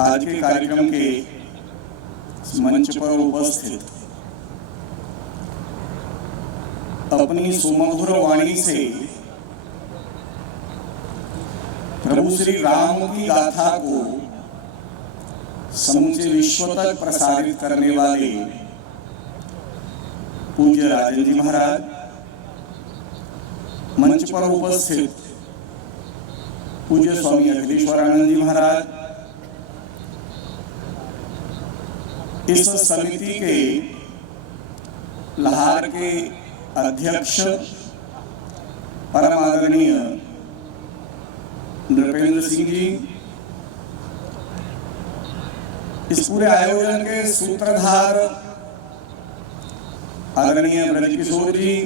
आज के कार्यक्रम के मंच पर उपस्थित अपनी सुमधुर वाणी से प्रभु श्री राम की गाथा को समूचे विश्व तक प्रसारित करने वाले पूज्य राजन जी महाराज, मंच पर उपस्थित पूज्य स्वामी अखिलेश्वरानंद जी महाराज, इस समिति के लाहार के अध्यक्ष परम आदरणीय नृपेंद्र सिंह जी, इस पूरे आयोजन के सूत्रधार आदरणीय ब्रजकिशोर जी,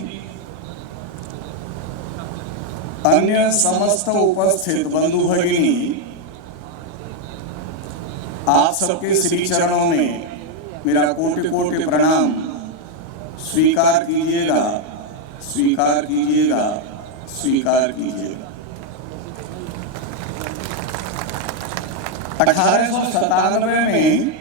अन्य समस्त उपस्थित बंधु भगिनी, आप सबके श्री चरणों में मेरा कोटि कोटि प्रणाम स्वीकार कीजिएगा, स्वीकार कीजिएगा, स्वीकार कीजिएगा। 1897 में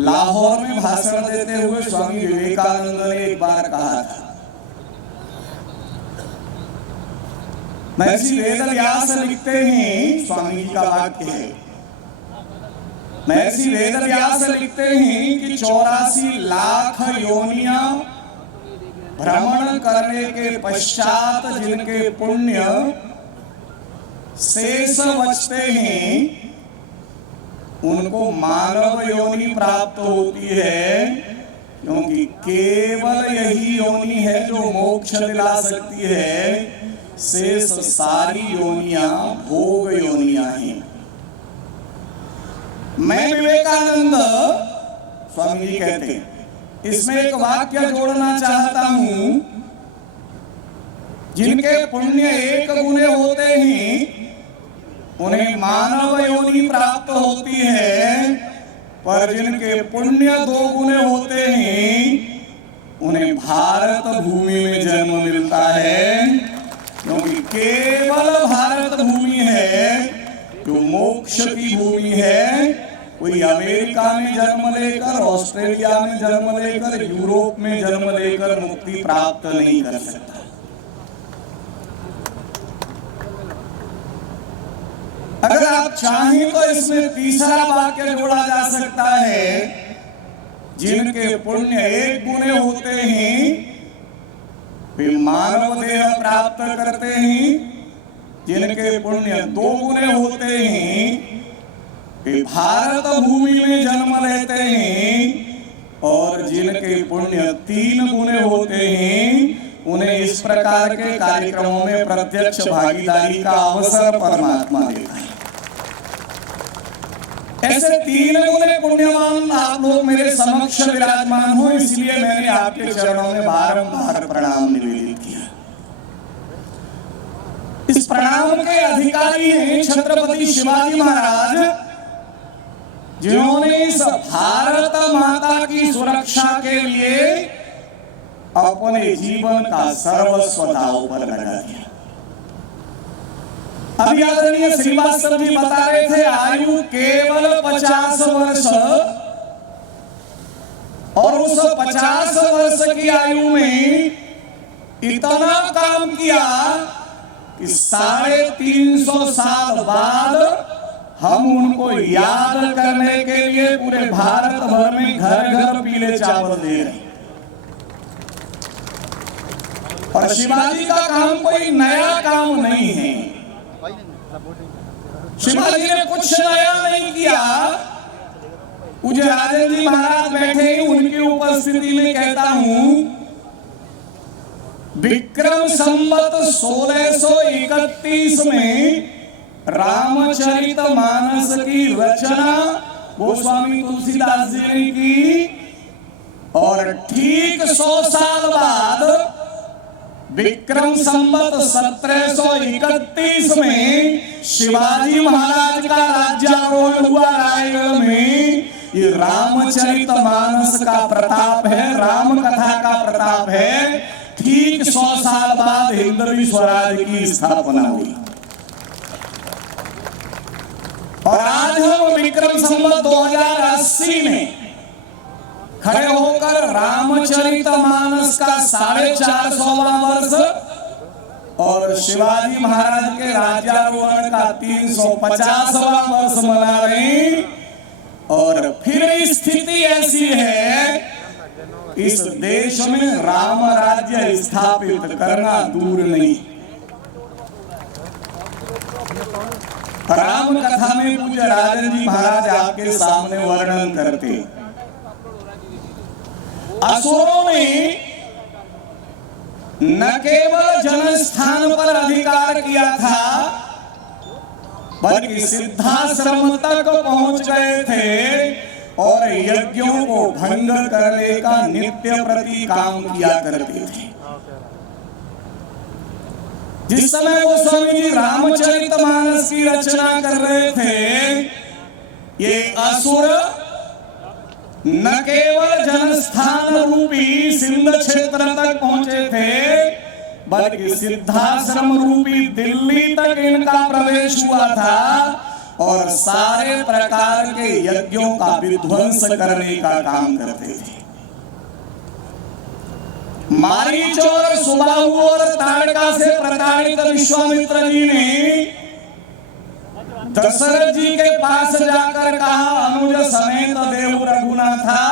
लाहौर में भाषण देते हुए स्वामी विवेकानंद ने एक बार कहा था, महर्षि वेदव्यास लिखते हैं, स्वामी जी का वाक्य है, महर्षि वेदव्यास लिखते हैं कि 84 लाख योनियां भ्रमण करने के पश्चात जिनके पुण्य शेष बचते हैं उनको मानव योनि प्राप्त होती है, क्योंकि केवल यही योनि है जो मोक्ष दिला सकती है, शेष सारी योनियां भोग योनियां हैं। मैं विवेकानंद, स्वामी जी कहते हैं, इसमें एक वाक्य जोड़ना चाहता हूं, जिनके पुण्य 1 गुने होते हैं उन्हें मानव योनि प्राप्त होती है, पर जिनके पुण्य 2 गुने होते हैं उन्हें भारत भूमि में जन्म मिलता है, क्योंकि केवल भारत भूमि है जो मोक्ष की भूमि है। कोई अमेरिका में जन्म लेकर, ऑस्ट्रेलिया में जन्म लेकर, यूरोप में जन्म लेकर मुक्ति प्राप्त नहीं कर सकता। अगर आप चाहें तो इसमें तीसरा वाक्य जोड़ा जा सकता है, जिनके पुण्य 1 गुने होते हैं वे मानव देह प्राप्त करते हैं, जिनके पुण्य 2 गुने होते हैं वे भारत भूमि में जन्म लेते हैं, और जिनके पुण्य 3 गुने होते हैं उन्हें इस प्रकार के कार्यक्रमों में प्रत्यक्ष भागीदारी का अवसर परमात्मा देता है। ऐसे 3 गुने पुण्यवान आप लोग मेरे समक्ष विराजमान हो, इसलिए मैंने आपके चरणों में बारंबार प्रणाम निवेदित किया। इस प्रणाम के अधिकारी हैं छत्रपति शिवाजी महाराज, जिन्होंने इस भारत माता की सुरक्षा के लिए अपने जीवन का सर्वस्व दांव पर लगा दिया। अभी आदरणीय श्रीवास्तव जी बता रहे थे, आयु केवल 50 वर्ष, और उस 50 वर्ष की आयु में इतना काम किया कि 350 साल बाद हम उनको याद करने के लिए पूरे भारत भर में घर घर पीले चावल दे रहे हैं। और शिवाजी का काम कोई नया काम नहीं है, शिवाजी ने कुछ नया नहीं किया। पूज्य राजन जी महाराज बैठे हैं, उनकी उपस्थिति में कहता हूं, विक्रम संवत 1631 में रामचरितमानस की रचना गोस्वामी तुलसीदास जी ने की, और ठीक 100 साल बाद विक्रम संवत 1731 में शिवाजी महाराज का राज्यारोहण हुआ रायगढ़ में। ये रामचरितमानस का प्रताप है, राम कथा का प्रताप है। ठीक 100 साल बाद हिंदवी स्वराज की स्थापना हुई, और आज हम संवत 2080 में खड़े होकर रामचरितमानस का 450वां वर्ष और शिवाजी महाराज के राज्यारोहण का 350वां वर्ष मना रहे हैं। और फिर स्थिति ऐसी है, इस देश में राम राज्य स्थापित करना दूर नहीं। राम कथा में पूज्य राजन जी महाराज आपके सामने वर्णन करते, असुरों ने न केवल जनस्थान पर अधिकार किया था, बल्कि सिद्धाश्रम तक पहुंच गए थे और यज्ञों को भंग करने का नित्य प्रति काम किया करते थे। जिस समय वो स्वामी जी रामचरितमानस की रचना कर रहे थे, ये असुर न केवल जनस्थान रूपी सिंध क्षेत्र तक पहुंचे थे, बल्कि सिद्धाश्रम रूपी दिल्ली तक इनका प्रवेश हुआ था और सारे प्रकार के यज्ञों का विध्वंस करने का काम करते थे। मारीच और सुबाहु और ताड़का से प्रताड़ित विश्वामित्र जी ने दशरथ जी के पास जाकर कहा, अनुज समेत देव रघुनाथा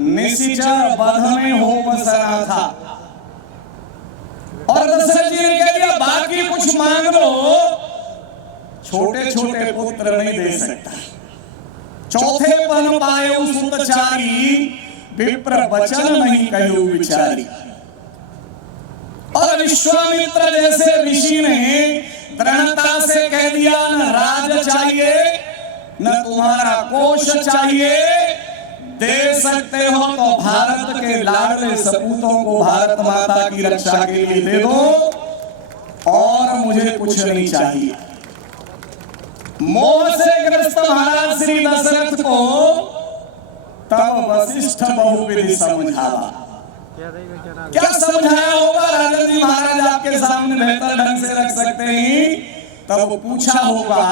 निशिचर वध में हो बसना था। और दशरथ जी ने कह दिया, बाकी कुछ मांग लो, छोटे छोटे पुत्र नहीं दे सकता। चौथे पन पाए सुतचारी, विप्र वचन नहीं कहू विचारी। और विश्वामित्र जैसे ऋषि ने दृढ़ता से कह दिया, न राज चाहिए न तुम्हारा कोष चाहिए, दे सकते हो तो भारत के लाडले सपूतों को भारत माता की रक्षा के लिए दे दो, और मुझे कुछ नहीं चाहिए। मोह से ग्रस्त महाराज श्री दशरथ को तब वशिष्ठ बहुविधि समझावा। क्या समझाया होगा राजन जी महाराज आपके सामने बेहतर ढंग से रख सकते हैं। तब पूछा होगा,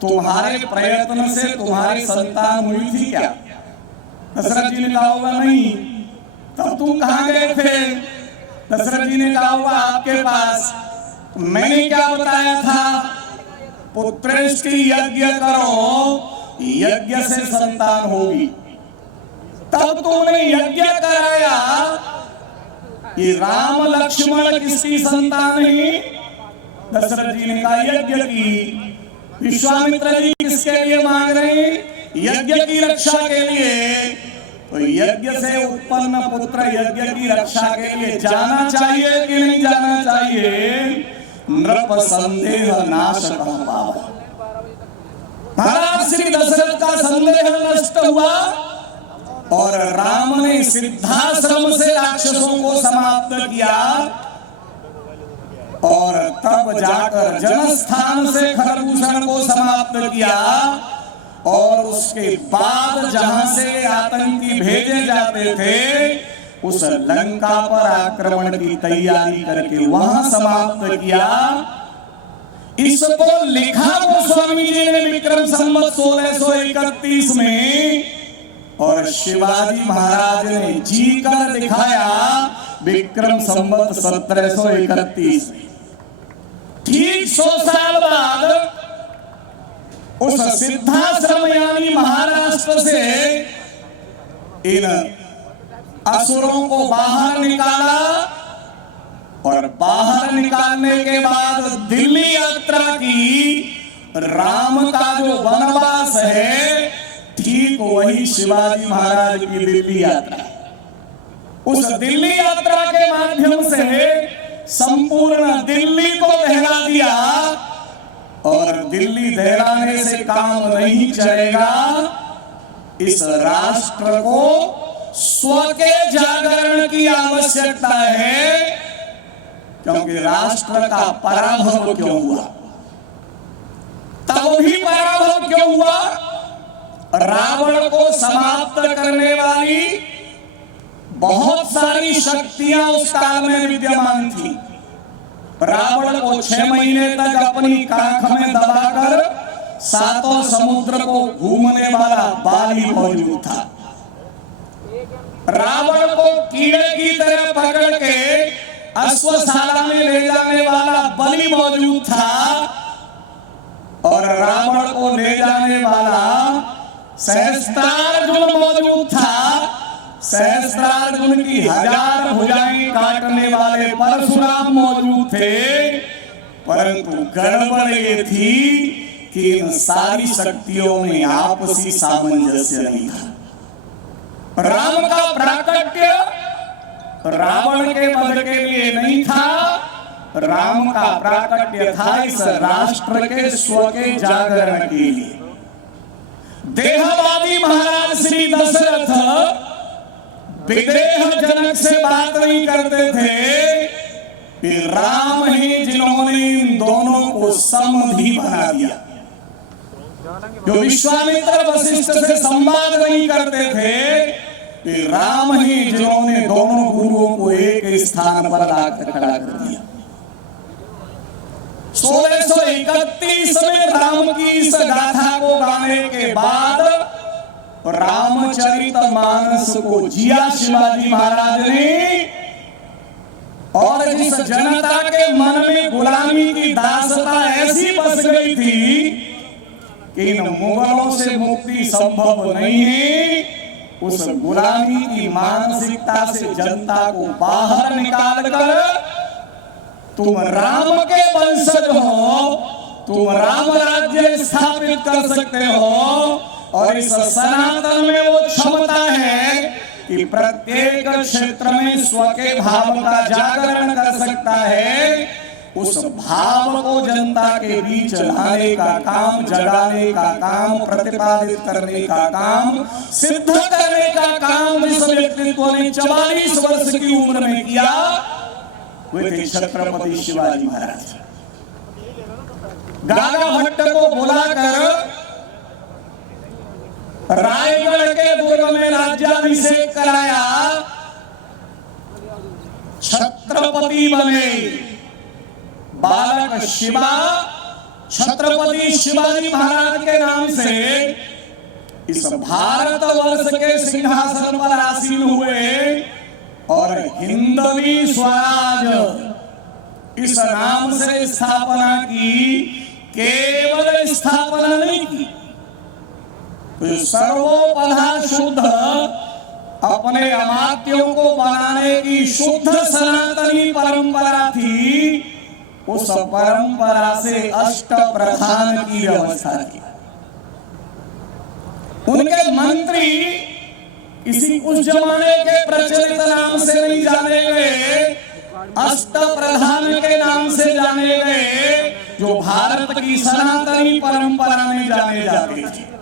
तुम्हारे प्रयत्न से तुम्हारी संतान हुई थी क्या? दशरथ जी ने कहा होगा नहीं। तब तुम कहां गए थे? दशरथ जी ने कहा होगा आपके पास। मैंने क्या बताया था? पुत्रेष्टि यज्ञ करो, यज्ञ से संतान होगी। तब तुमने यज्ञ कराया। ये राम लक्ष्मण किसकी संतान है? दशरथ जी ने कहा यज्ञ की। विश्वामित्र जी किसके लिए मांग रहे हैं? यज्ञ की रक्षा के लिए। तो यज्ञ से उत्पन्न पुत्र यज्ञ की रक्षा के लिए जाना चाहिए कि नहीं जाना चाहिए? नृप संदेह नाश कह पावा। महाराज श्री दशरथ का संदेह नष्ट हुआ और राम ने सिद्धाश्रम से राक्षसों को समाप्त किया और तब जाकर जनस्थान से खरदूषण को समाप्त किया। और उसके बाद जहां से आतंकी भेजे जाते थे, उस लंका पर आक्रमण की तैयारी करके वहां समाप्त किया। इसको लिखा गोस्वामी जी ने विक्रम संवत 1631 में, और शिवाजी महाराज ने जी कर दिखाया विक्रम संवत 1731 में। ठीक 100 साल बाद उस सिद्धाश्रम यानी महाराष्ट्र से इन असुरों को बाहर निकाला और बाहर निकालने के बाद दिल्ली यात्रा की। राम का जो वनवास है, ठीक वही शिवाजी महाराज की दिल्ली यात्रा। उस दिल्ली यात्रा के माध्यम से संपूर्ण दिल्ली को दहला दिया। और दिल्ली दहलाने से काम नहीं चलेगा। इस राष्ट्र को स्व के जागरण की आवश्यकता है, क्योंकि राष्ट्र का पराभव क्यों हुआ? तब भी पराभव क्यों हुआ? रावण को समाप्त करने वाली बहुत सारी शक्तियां उस काल में विद्यमान थी। रावण को 6 महीने तक अपनी काख में दबाकर सातों समुद्र को घूमने वाला बाली मौजूद था। रावण को कीड़े की तरह पकड़ के अश्वशाला में ले जाने वाला बलि मौजूद था और रावण को ले जाने वाला सहस्त्रार्जुन मौजूद था। सहस्त्रार्जुन की 1000 भुजाएं काटने वाले परशुराम मौजूद थे, परंतु गड़बड़ ये थी कि इन सारी शक्तियों में आपसी सामंजस्य नहीं था। राम का प्राकट्य रावण के वध के लिए नहीं था, राम का प्राकट्य था इस राष्ट्र के स्व के जागरण के लिए। देहवादी महाराज श्री दशरथ विदेह जनक से बात नहीं करते थे कि राम ही जिन्होंने इन दोनों को समधि बना दिया। जो विश्वामित्र वशिष्ठ से संवाद नहीं करते थे कि राम ही जिन्होंने दोनों गुरुओं को एक स्थान पर लाकर खड़ा कर दिया। 1631 में राम की इस गाथा को गाने के बाद रामचरितमानस को जिया शिवाजी महाराज ने, और जिस जनता के मन में गुलामी की दासता ऐसी बस गई थी कि इन मुगलों से मुक्ति संभव नहीं है, उस गुलामी की मानसिकता से जनता को बाहर निकालकर तुम राम के वंशज हो, तुम राम राज्य स्थापित कर सकते हो, और इस सनातन में वो क्षमता है कि प्रत्येक क्षेत्र में स्व के भाव का जागरण कर सकता है। उस भाव को जनता के बीच लाने का काम, जगाने का काम, प्रतिपादित करने का काम, सिद्ध करने का काम जिस व्यक्तित्व ने 44 वर्ष की उम्र में किया, वे थे छत्रपति शिवाजी महाराज। गागा भट्ट को बुलाकर रायगढ़ के दुर्ग में राज्याभिषेक कराया, छत्रपति बने। बालक शिवा छत्रपति शिवाजी महाराज के नाम से इस भारतवर्ष के सिंहासन पर आसीन हुए और हिंदवी स्वराज इस नाम से स्थापना की। केवल स्थापना नहीं की, तो सर्वोपधा शुद्ध अपने अमात्यों को बनाने की शुद्ध सनातनी परंपरा थी। उस परंपरा से अष्ट प्रधान की व्यवस्था की। उनके मंत्री किसी उस जमाने के प्रचलित नाम से नहीं जाने गए, अष्ट प्रधान के नाम से जाने गए, जो भारत की सनातनी परंपरा में जाने जाते थे।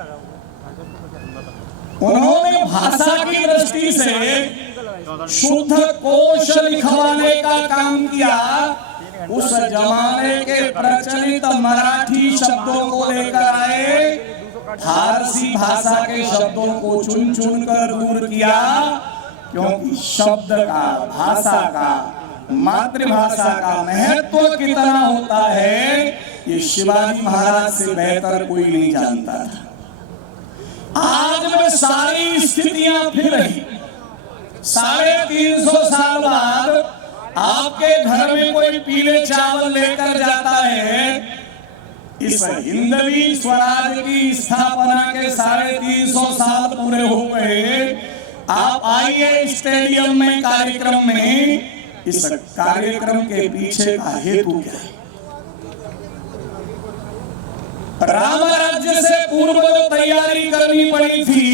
उन्होंने भाषा की दृष्टि से शुद्ध कोश लिखवाने का काम किया। उस जमाने के प्रचलित मराठी शब्दों को लेकर आए, फारसी भाषा के शब्दों को चुन चुन कर दूर किया, क्योंकि शब्द का, भाषा का, मातृभाषा का महत्व कितना होता है ये शिवाजी महाराज से बेहतर कोई नहीं जानता था। आज में सारी स्थितियां फिर रही। 350 साल बाद आपके घर में कोई पीले चावल लेकर जाता है। इस हिंदवी स्वराज की स्थापना के 350 साल पूरे हो गए। आप आइए स्टेडियम में कार्यक्रम में, इस कार्यक्रम के पीछे का हेतु क्या है? राम राज्य से पूर्व जो तैयारी करनी पड़ी थी,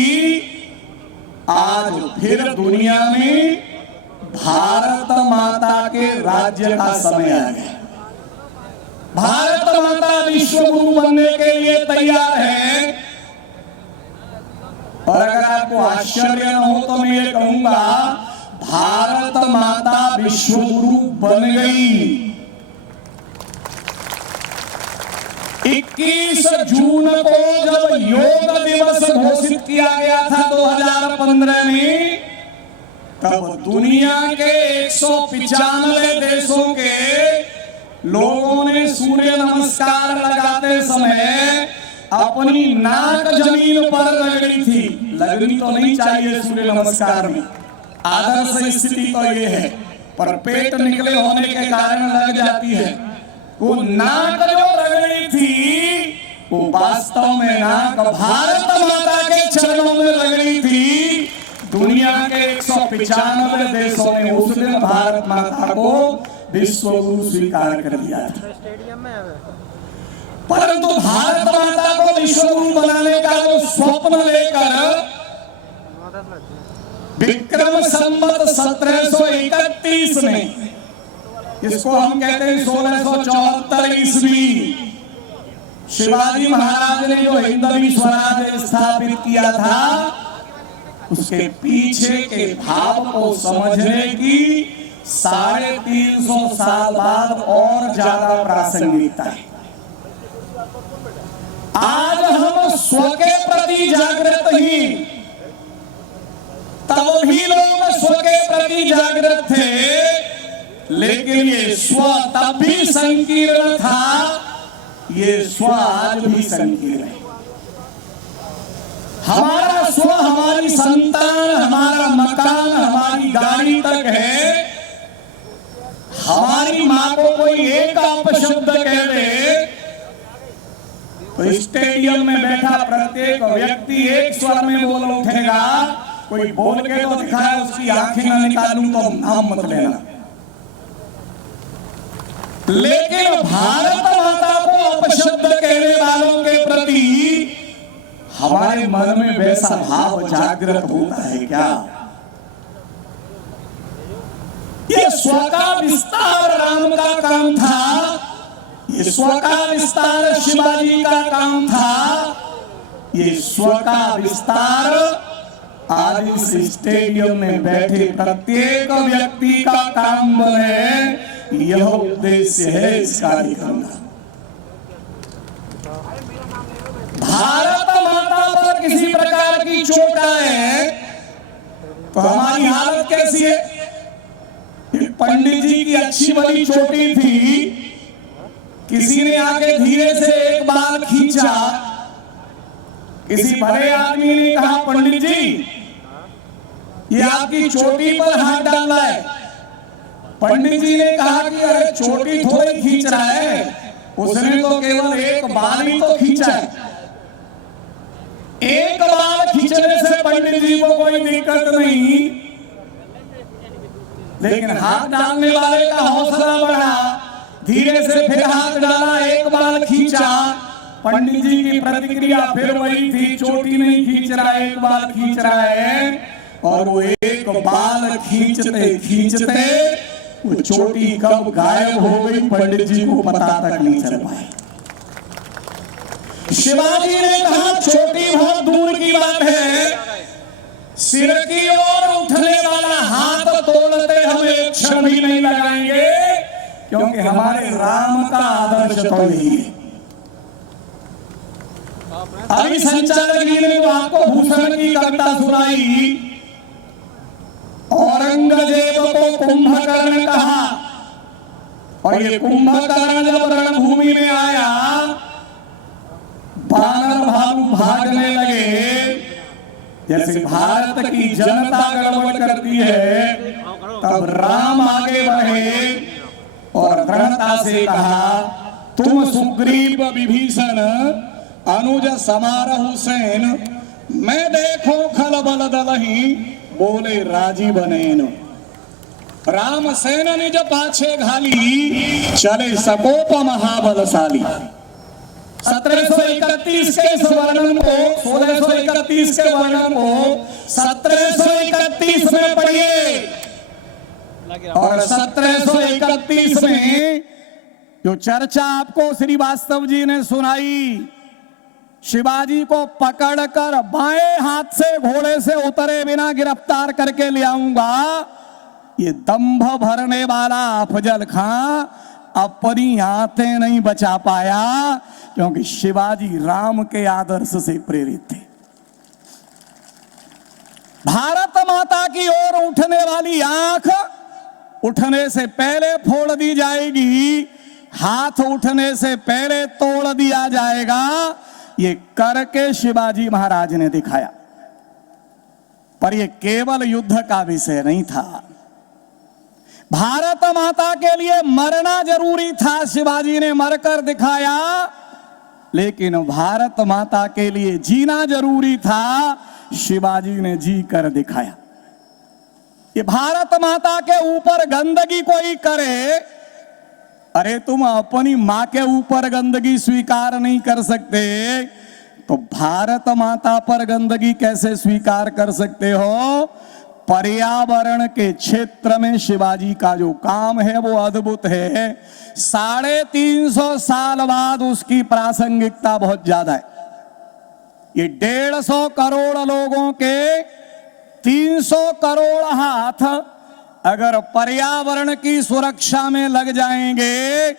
आज फिर दुनिया में भारत माता के राज्य का समय आ गया। भारत माता विश्व गुरु बनने के लिए तैयार है। और अगर आपको आश्चर्य न हो तो मैं ये कहूंगा, भारत माता विश्व गुरु बन गई। 21 जून को जब योग दिवस घोषित किया गया था 2015 में, तब दुनिया के 195 देशों के लोगों ने सूर्य नमस्कार लगाते समय अपनी नाक जमीन पर रगड़ी थी। लगनी तो नहीं चाहिए सूर्य नमस्कार में, आदर्श स्थिति तो ये है, पर पेट निकले होने के कारण लग जाती है। वो नाक जो रगड़ी थी वो वास्तव में नाक भारत माता के चरणों में रगड़ी थी। दुनिया के 195 देशों ने उस दिन भारत माता को विश्व गुरु स्वीकार कर दिया था। परंतु भारत माता को विश्व गुरु बनाने का जो स्वप्न लेकर विक्रम संवत 1731 में, इसको हम कहते हैं 1674 ईस्वी, शिवाजी महाराज ने जो हिंदवी स्वराज स्थापित किया था, उसके पीछे के भाव को समझने की 350 साल बाद और ज्यादा प्रासंगिकता है। आज हम स्व के प्रति जागृत ही, तब भी लोग स्व के प्रति जागृत थे, लेकिन ये स्व तब भी संकीर्ण था, ये स्व आज भी संकीर्ण है। हमारा स्व हमारी संतान, हमारा मकान, हमारी गाड़ी तक है। हमारी मां को कोई एक अपशब्द कह दे तो स्टेडियम में बैठा प्रत्येक व्यक्ति एक स्वर में बोल उठेगा। कोई बोल के तो दिखाए, उसकी आंखें ना निकालूं तो नाम मत लेना। लेकिन भारत माता को अपशब्द कहने वालों के प्रति हमारे मन में वैसा भाव जागृत होता है क्या? ये स्व का विस्तार राम का काम था, ये स्व का विस्तार शिवाजी का काम था, ये स्व का विस्तार आज इस स्टेडियम में बैठे प्रत्येक व्यक्ति का काम बने, यह उद्देश्य है इस कार्यक्रम का। भारत माता पर किसी प्रकार की चोट आए तो हमारी हालत कैसी है? पंडित जी की अच्छी बड़ी चोटी थी, किसी ने आके धीरे से एक बाल खींचा, किसी बड़े आदमी ने कहा पंडित जी ये आपकी चोटी पर हाथ डाल रहा है। पंडित जी ने कहा कि अरे चोटी थोड़ी खींच रहा है, उसने तो केवल एक बाल ही तो खींचा है। एक बाल खींचने से पंडित जी को कोई दिक्कत नहीं, लेकिन हाथ डालने वाले का हौसला बढ़ा, धीरे से फिर हाथ डाला, एक बाल खींचा। पंडित जी की प्रतिक्रिया फिर वही थी, चोटी नहीं खींच रहा, एक बाल खींच रहा है। और वो एक बाल खींचते खींचते वो चोटी कब गायब हो गई पंडित जी को पता तक नहीं चल पाया। शिवाजी ने कहा चोटी बहुत दूर की बात है, सिर की ओर उठने वाला हाथ तोड़ते हम एक क्षण भी नहीं लगाएंगे, क्योंकि हमारे राम का आदर्श तो यही है। अभी संचालक जी ने तो आपको भूषण की कविता सुनाई, औरंगजेब को कुंभकर्ण कहा, और ये कुंभकर्ण जब रणभूमि में आया, बानर भालू भागने लगे। जैसे भारत की जनता गड़बड़ करती है, तब राम आगे बढ़े और दृढ़ता से कहा, तुम सुग्रीव विभीषण अनुज समारहु सेन, मैं देखो खलबल दलहि बोले राजी बनेन। राम सेन निज पाछे घाली, चले सकोप महाबलशाली। 1731 के वर्णन को 1631 के वर्णन को 1731 में पढ़िए, और 1731 में जो चर्चा आपको श्रीवास्तव जी ने सुनाई, शिवाजी को पकड़कर बाएं हाथ से घोड़े से उतरे बिना गिरफ्तार करके ले आऊंगा, ये दंभ भरने वाला अफजल खां अपनी आंखें नहीं बचा पाया, क्योंकि शिवाजी राम के आदर्श से प्रेरित थे। भारत माता की ओर उठने वाली आंख उठने से पहले फोड़ दी जाएगी, हाथ उठने से पहले तोड़ दिया जाएगा। ये करके शिवाजी महाराज ने दिखाया। पर ये केवल युद्ध का विषय नहीं था, भारत माता के लिए मरना जरूरी था, शिवाजी ने मरकर दिखाया। लेकिन भारत माता के लिए जीना जरूरी था, शिवाजी ने जी कर दिखाया। ये भारत माता के ऊपर गंदगी कोई करे, अरे तुम अपनी मां के ऊपर गंदगी स्वीकार नहीं कर सकते तो भारत माता पर गंदगी कैसे स्वीकार कर सकते हो? पर्यावरण के क्षेत्र में शिवाजी का जो काम है वो अद्भुत है। 350 साल बाद उसकी प्रासंगिकता बहुत ज्यादा है। ये 150 करोड़ लोगों के 300 करोड़ हाथ अगर पर्यावरण की सुरक्षा में लग जाएंगे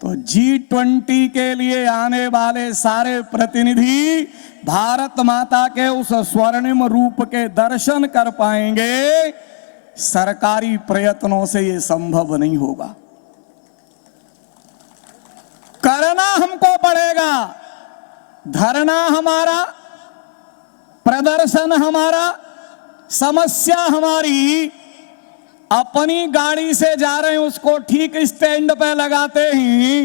तो G20 के लिए आने वाले सारे प्रतिनिधि भारत माता के उस स्वर्णिम रूप के दर्शन कर पाएंगे। सरकारी प्रयत्नों से ये संभव नहीं होगा, करना हमको पड़ेगा। धरना हमारा, प्रदर्शन हमारा, समस्या हमारी। अपनी गाड़ी से जा रहे हैं उसको ठीक स्टैंड पे लगाते ही,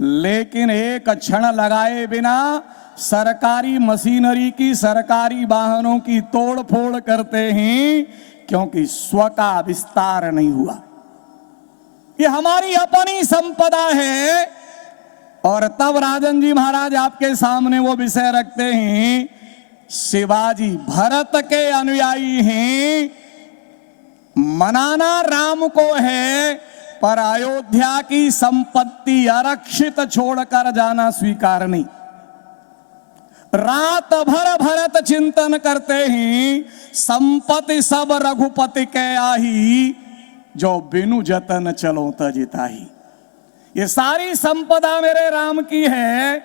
लेकिन एक क्षण लगाए बिना सरकारी मशीनरी की, सरकारी वाहनों की तोड़फोड़ करते हैं, क्योंकि स्व का विस्तार नहीं हुआ। ये हमारी अपनी संपदा है। और तब राजन जी महाराज आपके सामने वो विषय रखते हैं, शिवाजी भरत के अनुयायी हैं, मनाना राम को है, पर अयोध्या की संपत्ति आरक्षित छोड़कर जाना स्वीकार नहीं। रात भर भरत चिंतन करते हैं, संपत्ति सब रघुपति के आही, जो बिनु जतन चलो तजिताही। ये सारी संपदा मेरे राम की है,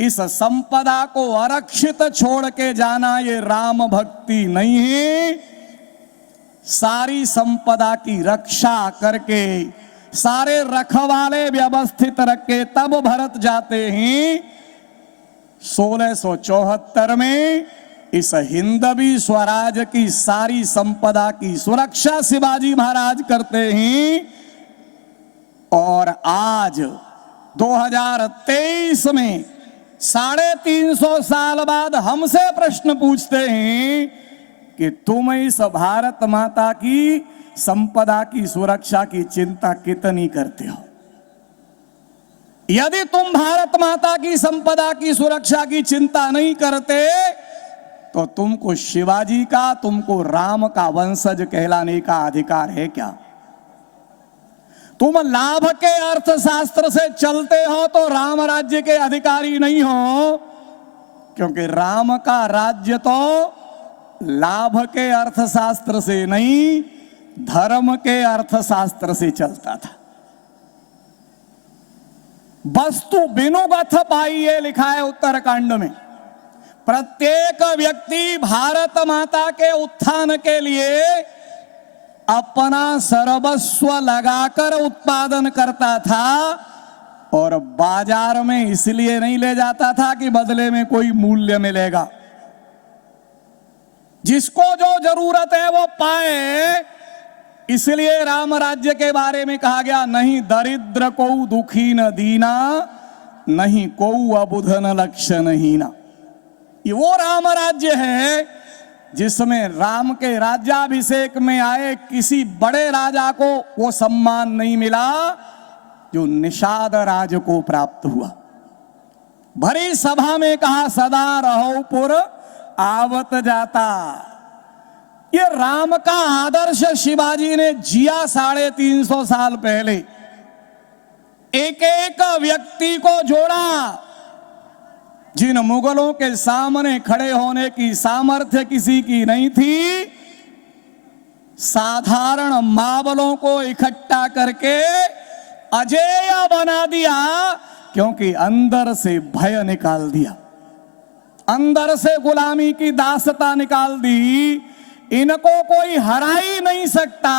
इस संपदा को आरक्षित छोड़ के जाना ये राम भक्ति नहीं है। सारी संपदा की रक्षा करके, सारे रखवाले व्यवस्थित रख के तब भरत जाते हैं। 1674 में इस हिंदवी स्वराज की सारी संपदा की सुरक्षा शिवाजी महाराज करते हैं। और आज 2023 में 350 साल बाद हमसे प्रश्न पूछते हैं कि तुम इस भारत माता की संपदा की सुरक्षा की चिंता कितनी करते हो? यदि तुम भारत माता की संपदा की सुरक्षा की चिंता नहीं करते तो तुमको शिवाजी का, तुमको राम का वंशज कहलाने का अधिकार है क्या? तुम लाभ के अर्थशास्त्र से चलते हो तो राम राज्य के अधिकारी नहीं हो, क्योंकि राम का राज्य तो लाभ के अर्थशास्त्र से नहीं, धर्म के अर्थशास्त्र से चलता था। वस्तु बिनुगथ पाइये लिखा है उत्तरकांड में। प्रत्येक व्यक्ति भारत माता के उत्थान के लिए अपना सर्वस्व लगाकर उत्पादन करता था, और बाजार में इसलिए नहीं ले जाता था कि बदले में कोई मूल्य मिलेगा। जिसको जो जरूरत है वो पाए, इसलिए राम राज्य के बारे में कहा गया, नहीं दरिद्र को दुखी न दीना, नहीं को अबुध न लक्षण हीना। ये वो राम राज्य है जिसमें राम के राज्याभिषेक में आए किसी बड़े राजा को वो सम्मान नहीं मिला जो निषाद राज को प्राप्त हुआ। भरी सभा में कहा, सदा रहो पुर आवत जाता। ये राम का आदर्श शिवाजी ने जिया 350 साल पहले। एक एक व्यक्ति को जोड़ा। जिन मुगलों के सामने खड़े होने की सामर्थ्य किसी की नहीं थी, साधारण मावलों को इकट्ठा करके अजेय बना दिया, क्योंकि अंदर से भय निकाल दिया, अंदर से गुलामी की दासता निकाल दी। इनको कोई हरा ही नहीं सकता।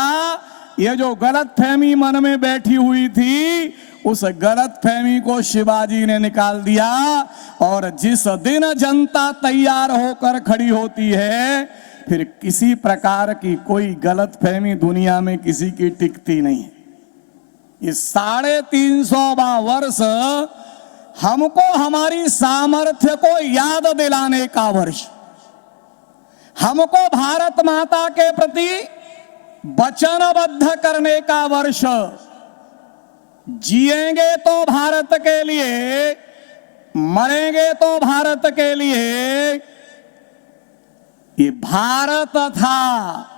ये जो गलतफहमी मन में बैठी हुई थी उस गलत फहमी को शिवाजी ने निकाल दिया। और जिस दिन जनता तैयार होकर खड़ी होती है, फिर किसी प्रकार की कोई गलत फहमी दुनिया में किसी की टिकती नहीं। इस 350वां वर्ष हमको हमारी सामर्थ्य को याद दिलाने का वर्ष, हमको भारत माता के प्रति वचनबद्ध करने का वर्ष। जिएंगे तो भारत के लिए, मरेंगे तो भारत के लिए। ये भारत था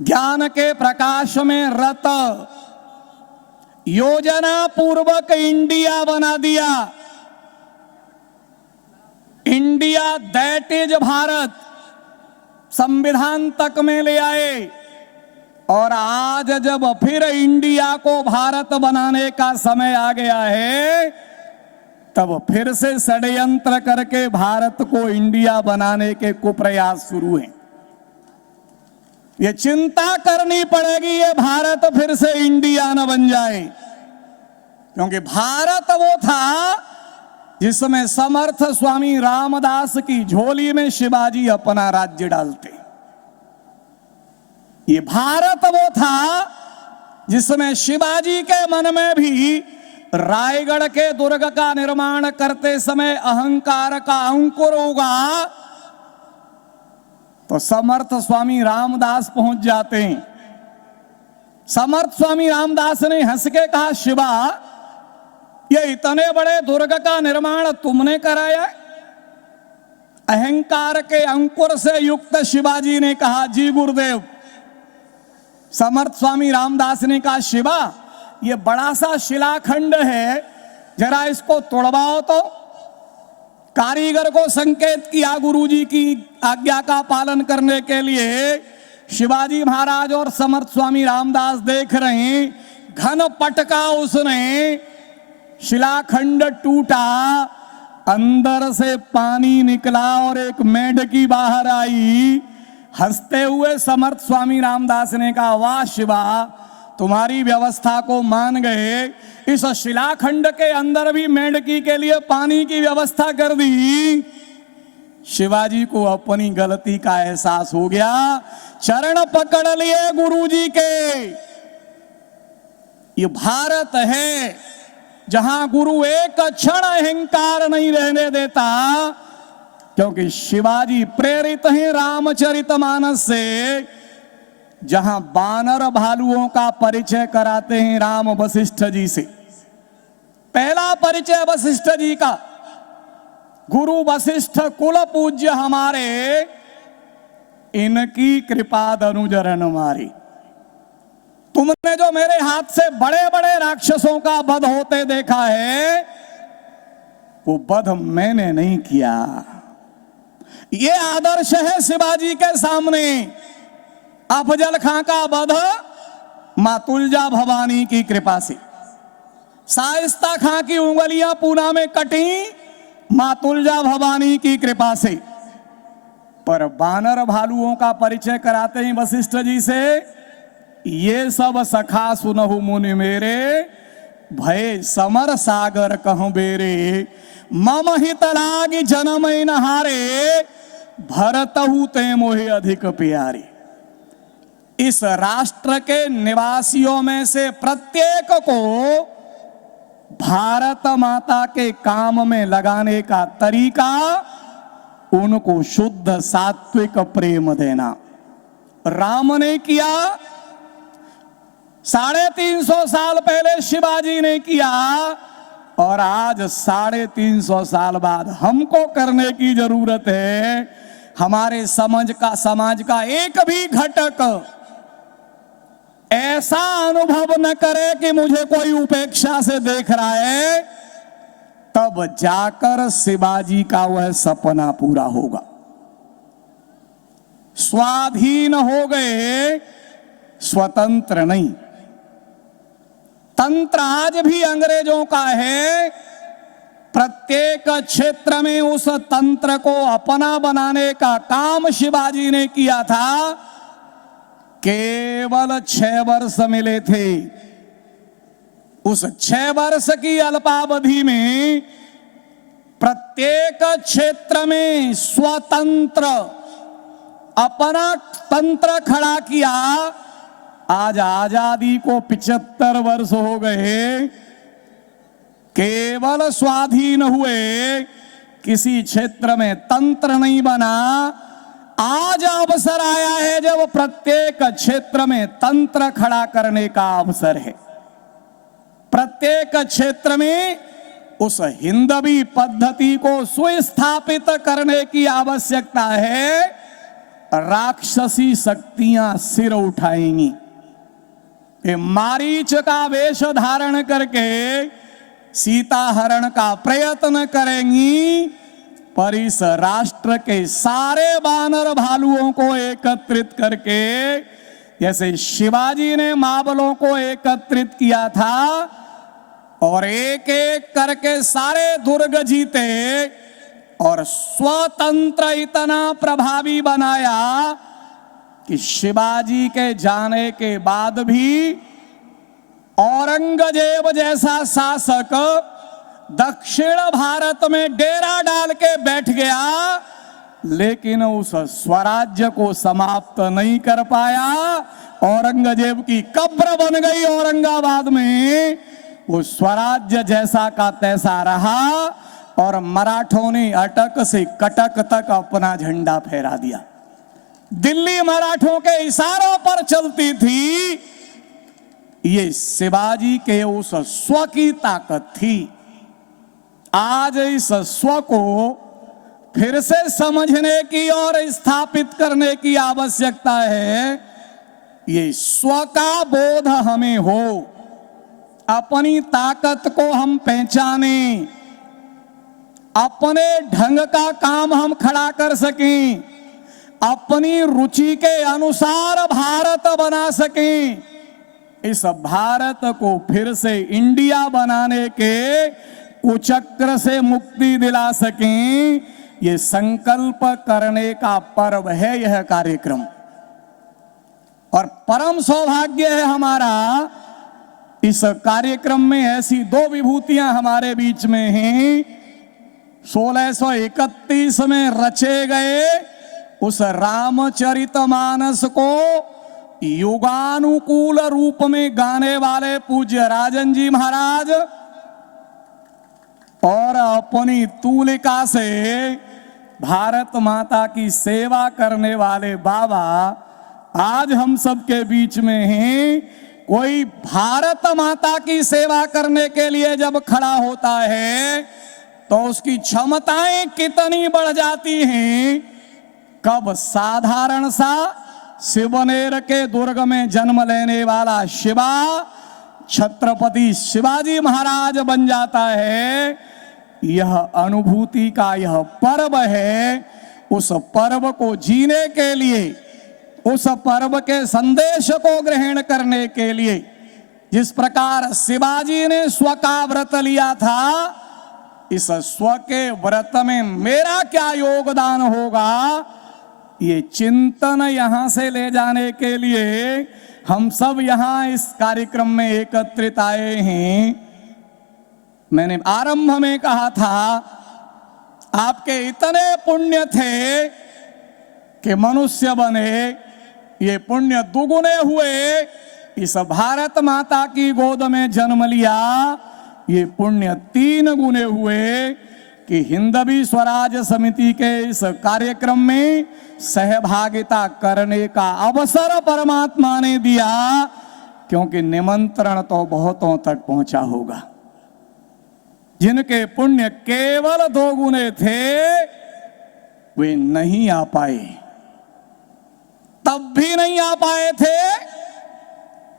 ज्ञान के प्रकाश में रत, योजना पूर्वक इंडिया बना दिया। इंडिया दैट इज भारत संविधान तक में ले आए। और आज जब फिर इंडिया को भारत बनाने का समय आ गया है, तब फिर से षड्यंत्र करके भारत को इंडिया बनाने के कुप्रयास शुरू हैं। ये चिंता करनी पड़ेगी, ये भारत फिर से इंडिया न बन जाए। क्योंकि भारत वो था जिसमें समर्थ स्वामी रामदास की झोली में शिवाजी अपना राज्य डालते। ये भारत वो था जिसमें शिवाजी के मन में भी रायगढ़ के दुर्ग का निर्माण करते समय अहंकार का अंकुर होगा, तो समर्थ स्वामी रामदास पहुंच जाते हैं। समर्थ स्वामी रामदास ने हंस के कहा, शिवा, ये इतने बड़े दुर्ग का निर्माण तुमने कराया? अहंकार के अंकुर से युक्त शिवाजी ने कहा, जी गुरुदेव। समर्थ स्वामी रामदास ने कहा, शिवा, ये बड़ा सा शिलाखंड है, जरा इसको तोड़वाओ तो। कारीगर को संकेत किया गुरुजी की आज्ञा का पालन करने के लिए। शिवाजी महाराज और समर्थ स्वामी रामदास देख रहे हैं। घन पटका उसने, शिलाखंड टूटा, अंदर से पानी निकला और एक मेंढकी बाहर आई। हंसते हुए समर्थ स्वामी रामदास ने कहा, वाह शिवा, तुम्हारी व्यवस्था को मान गए। इस शिलाखंड के अंदर भी मेंढकी के लिए पानी की व्यवस्था कर दी। शिवाजी को अपनी गलती का एहसास हो गया। चरण पकड़ लिए गुरुजी के। ये भारत है जहां गुरु एक क्षण अहंकार नहीं रहने देता, क्योंकि शिवाजी प्रेरित हैं रामचरितमानस से, जहां बानर भालुओं का परिचय कराते हैं राम वशिष्ठ जी से। पहला परिचय वशिष्ठ जी का। गुरु वशिष्ठ कुल पूज्य हमारे, इनकी कृपा अनुजरन हमारी। तुमने जो मेरे हाथ से बड़े बड़े राक्षसों का वध होते देखा है, वो वध मैंने नहीं किया। ये आदर्श है शिवाजी के सामने। अफजल खां का वध मां तुलजा भवानी की कृपा से, शाइस्ता खां की उंगलियां पूना में कटी मां तुलजा भवानी की कृपा से। पर बानर भालुओं का परिचय कराते हैं वशिष्ठ जी से। ये सब सखा सुनहु मुनि मेरे, भय समर सागर कहूं बेरे। मम हित लागी जनम नहारे, भरतहु ते मोहि अधिक प्यारे। इस राष्ट्र के निवासियों में से प्रत्येक को भारत माता के काम में लगाने का तरीका, उनको शुद्ध सात्विक प्रेम देना। राम ने किया, 350 साल पहले शिवाजी ने किया, और आज 350 साल बाद हमको करने की जरूरत है। हमारे समाज का एक भी घटक ऐसा अनुभव न करे कि मुझे कोई उपेक्षा से देख रहा है, तब जाकर शिवाजी का वह सपना पूरा होगा। स्वाधीन हो गए, स्वतंत्र नहीं। तंत्र आज भी अंग्रेजों का है। प्रत्येक क्षेत्र में उस तंत्र को अपना बनाने का काम शिवाजी ने किया था। केवल 6 वर्ष मिले थे। उस 6 वर्ष की अल्पावधि में प्रत्येक क्षेत्र में स्वतंत्र अपना तंत्र खड़ा किया। आज आजादी को 75 वर्ष हो गए, केवल स्वाधीन हुए, किसी क्षेत्र में तंत्र नहीं बना। आज अवसर आया है जब प्रत्येक क्षेत्र में तंत्र खड़ा करने का अवसर है। प्रत्येक क्षेत्र में उस हिंदवी पद्धति को सुस्थापित करने की आवश्यकता है। राक्षसी शक्तियां सिर उठाएंगी, मारीच का वेश धारण करके सीता हरण का प्रयत्न करेंगी, पर इस राष्ट्र के सारे बानर भालुओं को एकत्रित करके, जैसे शिवाजी ने मावलों को एकत्रित किया था और एक एक करके सारे दुर्ग जीते और स्वतंत्र इतना प्रभावी बनाया कि शिवाजी के जाने के बाद भी औरंगजेब जैसा शासक दक्षिण भारत में डेरा डाल के बैठ गया, लेकिन उस स्वराज्य को समाप्त नहीं कर पाया। औरंगजेब की कब्र बन गई औरंगाबाद में, वो स्वराज्य जैसा का तैसा रहा और मराठों ने अटक से कटक तक अपना झंडा फहरा दिया। दिल्ली मराठों के इशारों पर चलती थी। ये शिवाजी के उस स्व की ताकत थी। आज इस स्व को फिर से समझने की और स्थापित करने की आवश्यकता है। ये स्व का बोध हमें हो, अपनी ताकत को हम पहचाने, अपने ढंग का काम हम खड़ा कर सकें, अपनी रुचि के अनुसार भारत बना सकें, इस भारत को फिर से इंडिया बनाने के कुचक्र से मुक्ति दिला सकें, ये संकल्प करने का पर्व है यह कार्यक्रम। और परम सौभाग्य है हमारा, इस कार्यक्रम में ऐसी 2 विभूतियां हमारे बीच में हैं। 1631 में रचे गए उस रामचरितमानस को युगानुकूल रूप में गाने वाले पूज्य राजन जी महाराज और अपनी तूलिका से भारत माता की सेवा करने वाले बाबा आज हम सबके बीच में हैं। कोई भारत माता की सेवा करने के लिए जब खड़ा होता है तो उसकी क्षमताएं कितनी बढ़ जाती हैं। कब साधारण सा शिवनेर के दुर्ग में जन्म लेने वाला शिवा छत्रपति शिवाजी महाराज बन जाता है। यह अनुभूति का यह पर्व है। उस पर्व को जीने के लिए, उस पर्व के संदेश को ग्रहण करने के लिए, जिस प्रकार शिवाजी ने स्व का व्रत लिया था, इस स्व के व्रत में मेरा क्या योगदान होगा, ये चिंतन यहां से ले जाने के लिए हम सब यहां इस कार्यक्रम में एकत्रित आए हैं। मैंने आरंभ में कहा था आपके इतने पुण्य थे कि मनुष्य बने, ये पुण्य दुगुने हुए। इस भारत माता की गोद में जन्म लिया, ये पुण्य 3 गुने हुए कि हिंदवी स्वराज समिति के इस कार्यक्रम में सहभागिता करने का अवसर परमात्मा ने दिया, क्योंकि निमंत्रण तो बहुतों तक पहुंचा होगा। जिनके पुण्य केवल 2 गुने थे वे नहीं आ पाए। तब भी नहीं आ पाए थे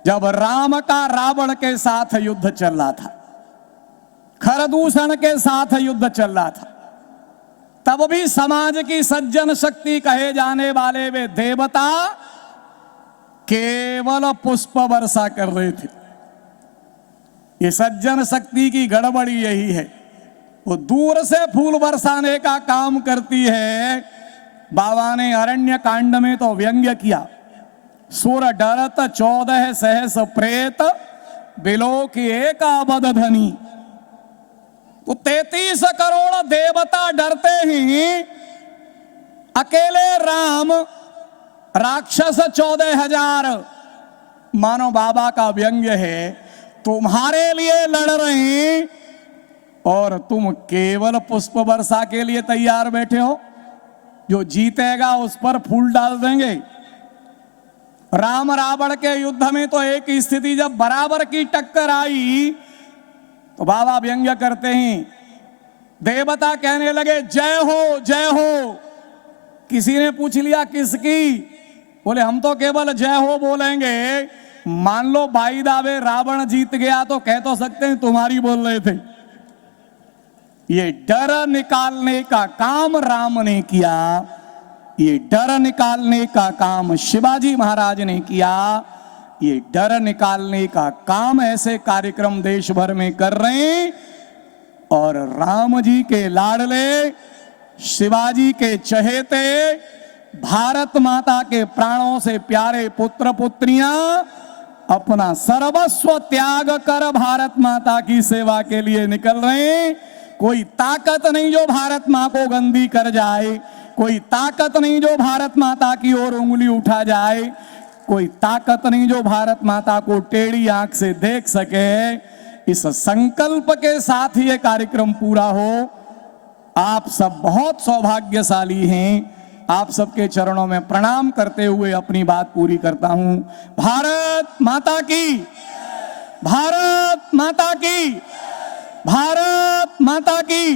जब राम का रावण के साथ युद्ध चल रहा था, खरदूषण के साथ युद्ध चल रहा था। तब भी समाज की सज्जन शक्ति कहे जाने वाले वे देवता केवल पुष्प वर्षा कर रहे थे। ये सज्जन शक्ति की गड़बड़ी यही है, वो दूर से फूल बरसाने का काम करती है। बाबा ने अरण्य कांड में तो व्यंग्य किया, सुर डरत 14 सहस प्रेत, बिलो की एक आबद धनी। तो 33 करोड़ देवता डरते ही अकेले राम राक्षस 14,000। मानो बाबा का व्यंग्य है, तुम्हारे लिए लड़ रहे हैं और तुम केवल पुष्प वर्षा के लिए तैयार बैठे हो। जो जीतेगा उस पर फूल डाल देंगे। राम रावण के युद्ध में तो एक स्थिति जब बराबर की टक्कर आई तो बाबा व्यंग्य करते हैं, देवता कहने लगे जय हो जय हो। किसी ने पूछ लिया किसकी? बोले हम तो केवल जय हो बोलेंगे। मान लो बाई दावे रावण जीत गया तो कह तो सकते हैं तुम्हारी बोल रहे थे। ये डर निकालने का काम राम ने किया, ये डर निकालने का काम शिवाजी महाराज ने किया। ये डर निकालने का काम ऐसे कार्यक्रम देश भर में कर रहे हैं। और राम जी के लाडले, शिवाजी के चहेते, भारत माता के प्राणों से प्यारे पुत्र पुत्रियां अपना सर्वस्व त्याग कर भारत माता की सेवा के लिए निकल रहे हैं। कोई ताकत नहीं जो भारत मां को गंदी कर जाए, कोई ताकत नहीं जो भारत माता की ओर उंगली उठा जाए, कोई ताकत नहीं जो भारत माता को टेढ़ी आंख से देख सके। इस संकल्प के साथ ये कार्यक्रम पूरा हो। आप सब बहुत सौभाग्यशाली हैं। आप सबके चरणों में प्रणाम करते हुए अपनी बात पूरी करता हूं। भारत माता की, भारत माता की, भारत माता की।